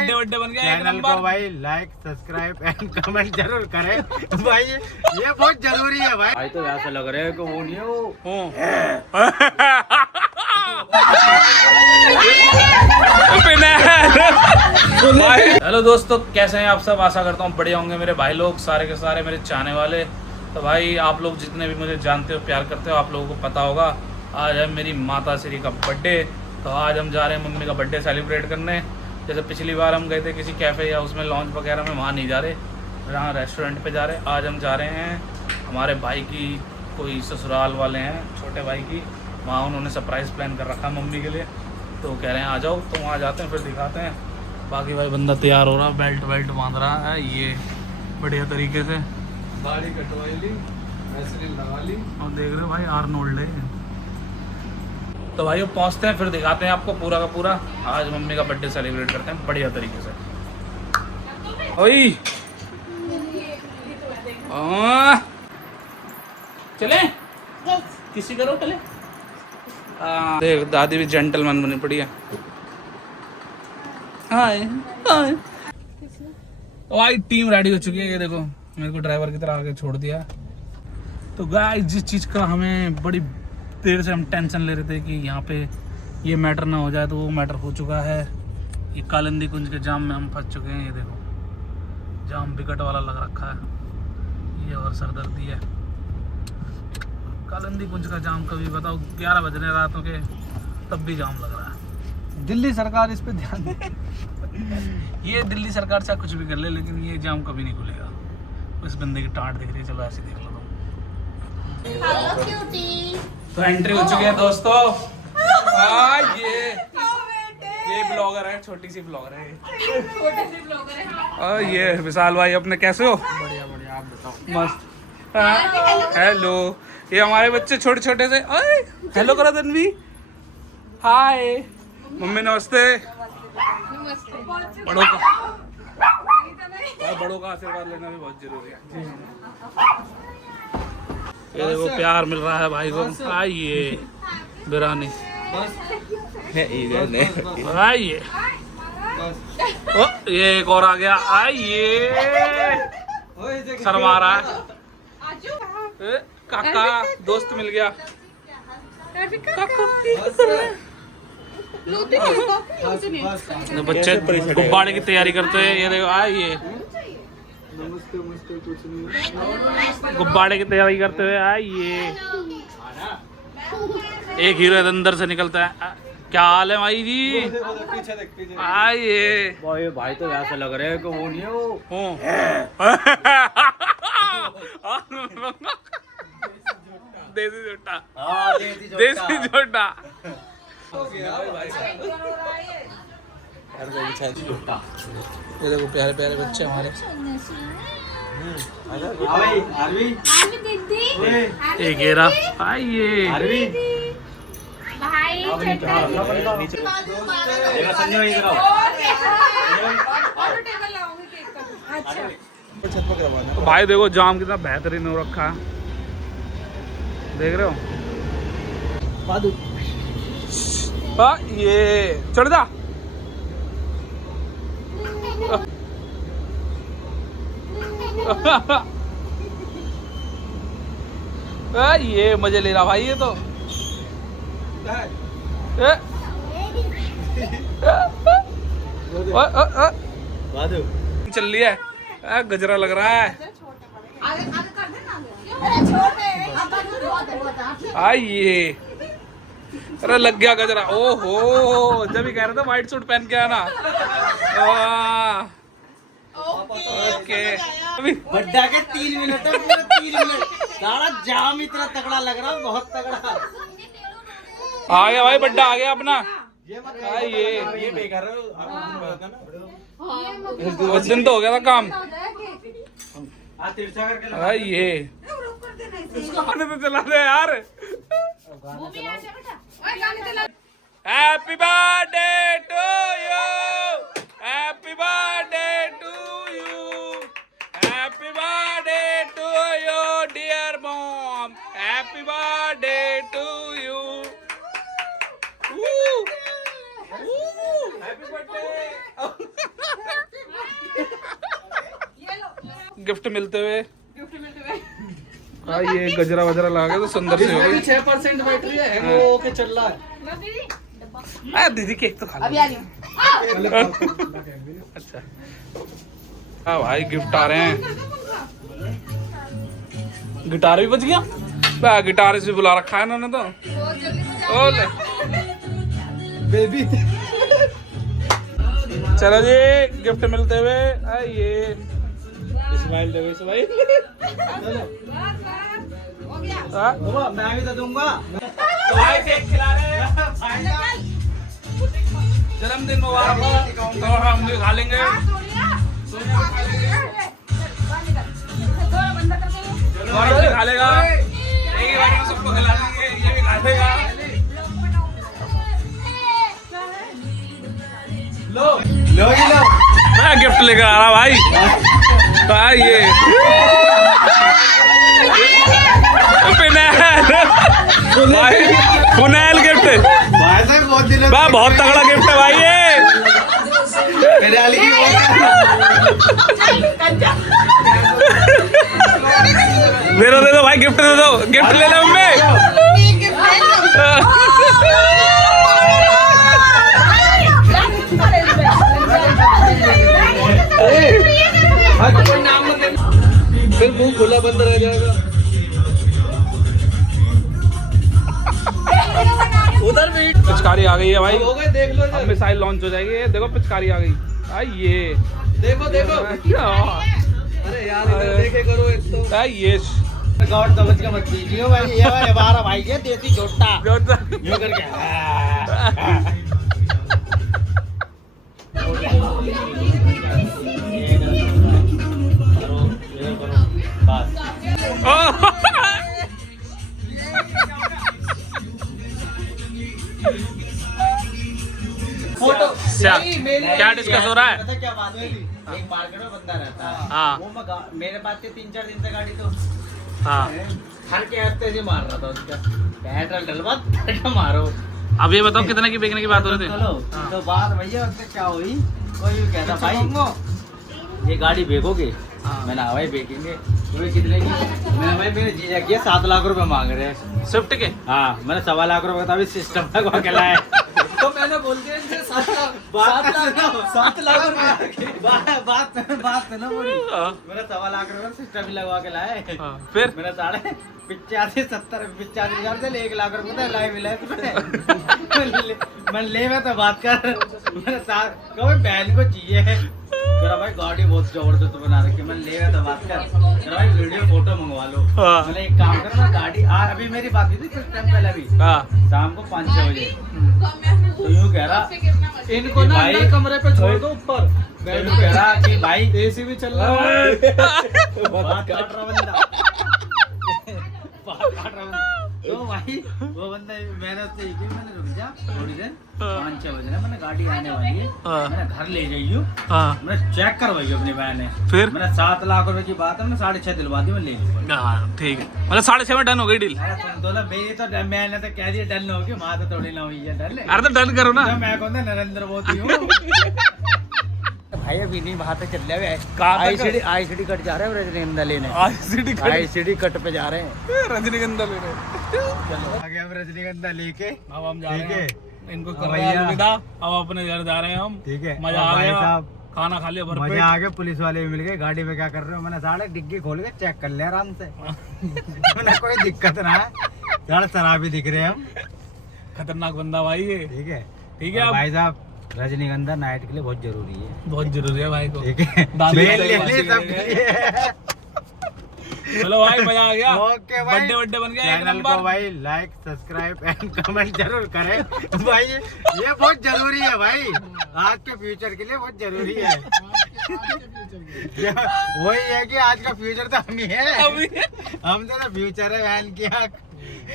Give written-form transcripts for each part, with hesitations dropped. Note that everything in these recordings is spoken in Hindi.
बर्थडे बर्थडे बन गया एक नंबर। भाई लाइक सब्सक्राइब एंड कमेंट जरूर करें भाई, ये बहुत जरूरी है भाई। भाई तो ऐसा लग रहा है कि वो नहीं हो। हेलो दोस्तों, कैसे हैं आप सब? आशा करता हूँ बढ़िया होंगे मेरे भाई लोग, सारे के सारे मेरे चाहने वाले। तो भाई आप लोग जितने भी मुझे जानते हो, प्यार करते हो, आप लोगों को पता होगा आज है मेरी माता श्री का बर्थडे। तो आज हम जा रहे हैं मम्मी का बर्थडे सेलिब्रेट करने। जैसे पिछली बार हम गए थे किसी कैफ़े या उसमें लॉन्च वगैरह में, वहाँ नहीं जा रहे, यहाँ रेस्टोरेंट पे जा रहे। आज हम जा रहे हैं हमारे भाई की कोई ससुराल वाले हैं, छोटे भाई की, वहाँ उन्होंने सरप्राइज़ प्लान कर रखा है मम्मी के लिए। तो कह रहे हैं आ जाओ, तो वहाँ जाते हैं फिर दिखाते हैं। बाकी भाई बंदा तैयार हो रहा, बेल्ट वेल्ट बांध रहा है ये बढ़िया तरीके से, दाढ़ी कटवाई ली, वैसलीन लगा ली, और देख रहे हो भाई आर्नोल्ड है। तो भाई वो पहुँचते हैं फिर दिखाते हैं आपको पूरा का पूरा। आज मम्मी का बर्थडे सेलिब्रेट करते हैं बढ़िया तरीके से। ओई चले किसी करो चले। देख दादी भी जेंटलमैन बनी पड़ी है। हाय हाय। भाई टीम रेडी हो चुकी है, ये देखो मेरे को ड्राइवर की तरह आगे छोड़ दिया। तो गाइस जिस चीज़ का हमें बड़ी देर से हम टेंशन ले रहे थे कि यहाँ पे ये मैटर ना हो जाए, तो वो मैटर हो चुका है। ये कालिंदी कुंज के जाम में हम फंस चुके हैं। ये देखो जाम विकट वाला लग रखा है ये, और सरदर्दी है। कालिंदी कुंज का जाम कभी बताओ 11 बज रहे रातों के, तब भी जाम लग रहा है। दिल्ली सरकार इस पे ध्यान दे। ये दिल्ली सरकार चाहे कुछ भी कर ले, लेकिन ये जाम कभी नहीं खुलेगा। उस बंदे की टाँट दिख रही है, चलो ऐसे देख लो तुम। तो एंट्री हो चुकी है दोस्तों। ये ब्लॉगर है, छोटी सी ब्लॉगर है। ये विशाल भाई अपने कैसे हो? बढ़िया बढ़िया, आप बताओ। मस्त। हेलो, ये हमारे बच्चे छोटे छोटे से। हेलो करो तन्वी। हाय मम्मी नमस्ते। बड़ों का आशीर्वाद लेना भी बहुत जरूरी है। ये देखो प्यार मिल रहा है भाई को। आइए बिरानी, आइए। ओ ये एक और आ गया। आइए शर्मा रहा है। काका दोस्त मिल गया। बच्चे गुब्बारे की तैयारी करते हैं। ये देखो आइए गुब्बारे की तैयारी करते हुए। आइए एक हीरो अंदर से निकलता है। क्या हाल है भाई जी? आइए। भाई तो ऐसा लग रहा है कि वो नहीं हो। देसी झोटा, देसी झोटा। ये देखो प्यारे प्यारे बच्चे हमारे। एक घेरा। आइए तो भाई देखो जाम कितना बेहतरीन हो रखा है, देख रहे हो? ये चढ़ जा। ये मजे ले रहा भाई ये तो। चल रही है, गजरा लग रहा है। आइए, अरे लग गया गजरा। ओहो, जब ही कह रहे थे व्हाइट सूट पहन के आना। ओके बड्डा के 3 मिनट है, पूरे 3 मिनट। सारा जाम इतना तगड़ा लग रहा, बहुत तगड़ा। आ गया भाई बड्डा, आ गया अपना। ये बेकार है। उस दिन तो हो गया था काम। ये गाने तो चला दे यार। Happy birthday to you, happy birthday to you, happy birthday to you dear mom, happy birthday to you. Happy birthday. Gift मिलते हुए। हाँ ये गजरा वजरा लगा के तो सुंदर सी हो गई। 6% बैटरी है, हैंग हो के चल रहा है। दीदी केक तो खा अभी आ रही हूँ। अच्छा हाँ भाई गिफ्ट आ रहे हैं। गिटार भी बज गया। गिटार से बुला रखा है इन्होंने तो। ओले बेबी चलो जी गिफ्ट मिलते हुए। ये स्माइल दे स्माइल। मैं भी तो दूंगा। भाई केक खिला रहे हैं। जन्मदिन मुबारक हो। तो हम भी खा लेंगे। और भी खा लेगा। एक ही बार में सबको खिला देंगे। ये भी खा लेगा। लो जी लो। मैं गिफ्ट लेकर आ रहा भाई। भाई ये भाई फुनैल गिफ्ट। भाई साहब बहुत दिनों भाई बहुत तगड़ा गिफ्ट है भाई ये। दे दो भाई गिफ्ट दे दो। गिफ्ट ले लो मम्मी। फिर मुंह खुला बंद रह जाएगा। उधर भी पिचकारी आ गई है भाई। हो गए, देख लो अब इधर। मिसाइल लॉन्च हो जाएगी। देखो पिचकारी आ गई। ये देखो देखो। अरे यार इधर देखे करो एक तो। ये गॉड समझ के मत कीजिए भाई। ये हमारा भाई है देसी छोटा यूं करके। फोटो क्या डिस्कस हो रहा है? पता क्या बात है? एक मार्केट में बंदा रहता है। हाँ। वो मेरे पास से 3-4 दिन से गाड़ी तो हाँ हर के हफ्ते से मार रहा था उसका। पेट्रोल डलवा क्या मारो। अब ये बताओ कितने की बेचने की बात हो रही थी? चलो तो बात भैया उससे क्या हुई। कोई भी कहता भाई ये गाड़ी बेचोगे? मैंने भाई बेचेंगे। तुम्हें कितने की? मैंने भाई मेरे जीजा की 7 लाख रुपए मांग रहे हैं। स्विफ्ट के? हाँ मैंने 1.25 लाख रुपए का सिस्टम लगवा के लाया। तो मैंने बोल दिया इनसे 7 लाख रुपए। बात है ना पूरी। हाँ। मैंने 1.25 लाख रुपए सिस्टम भी लगवा के लाया। हाँ, फिर मैंने 85,000 से 1 लाख रुपए तो लाइव मिला मैं ले मैं तो बात कर। मैंने कभी बहन को चाहिए मेरा भाई गाड़ी बहुत जबरदस्त बना रखी। मैं ले मैं तो बात कर। मेरा भाई वीडियो फोटो मंगवा लो। हाँ। मैंने एक काम कर मैं गाड़ी अभी मेरी बात हुई थी कुछ टाइम पहले अभी हाँ शाम को 5-6 बजे। तो यूँ कह रहा इनको ना भाई- अंदर कमरे पे छोड़ दो ऊपर। तो यूँ कह रहा कि भाई एसी भी चल रहा है। बात काट रहा बंदा। बात काट रहा बंदा। तो भाई वो बंदा मैंने उससे ये किया, मैंने रुक जा थोड़ी देर 5-6 बजे ना मैंने गाड़ी आने वाली है। हाँ। मैंने घर ले जाइयो। हाँ मैंने चेक करवाई अपनी बहन ने। फिर? मैंने 7 लाख रुपए की बात है मैंने 6.5 दिलवा दी। मैं ले लूँ। हाँ ठीक है मतलब 6.5 में डन हो गई डील। तुम तो ना मेरी तो मैंने तो कह दिया डल होगी माँ तो थोड़ी ना हुई है डल। अरे तो डन करो ना। तो मैं कौन था नरेंद्र मोदी हूँ। भाई अभी नहीं वहाँ तक चल रहे हैं। कहाँ तक? आईसीडी कट जा रहे हैं रजनीगंधा लेने। आईसीडी कट पे जा रहे हैं। रजनीगंधा ले रहे। चलो आगे हम रजनीगंधा लेके अब हम जा ठीक रहे है। हैं। इनको कर अब रहे हैं भैया- अलविदा। अब अपने घर जा रहे हैं हम। ठीक है। मजा और आ भाई गया। साहब, खाना खा लिया भरपेट। मजा आ गया। पुलिस वाले भी मिल गए। गाड़ी में क्या कर रहे हो? मैंने साढ़े डिग्गी खोल के चेक कर लिया आराम से। मैंने कोई दिक्कत ना है। साढ़े शराबी दिख रहे हैं हम। खतरनाक बंदा भाई ये। ठीक है। ठीक है और अब भाई साहब रजनीगंधा नाइट के लिए बहुत जरूरी है। बहुत जरूरी है भाई को। ठीक है। दादी मेरे सही लिए बात नहीं, है। सबके लिए। चलो भाई मजा आ गया। ओके भाई। बर्थडे बन गया एक चैनल को नंबर। भाई लाइक सब्सक्राइब एंड कमेंट जरूर करें भाई। ये बहुत जरूरी है भाई। आज के फ्यूचर के लिए बहुत जरूरी है। वही है कि आज का फ्यूचर तो हम ही है। हम तो फ्यूचर है बहन की आँख।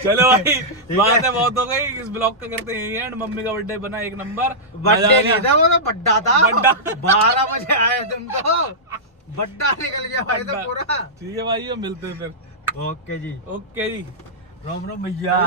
चलो भाई बातें बहुत हो गई। इस ब्लॉग का करते हैं एंड। मम्मी का बर्थडे बना एक नंबर। बर्थडे नहीं था वो तो बड्डा था। बड्डा। 12 बजे आए तुम तो। बड्डा निकल गया भाई तो पूरा। ठीक है भाई मिलते हैं फिर। ओके जी। ओके जी। राम राम भैया।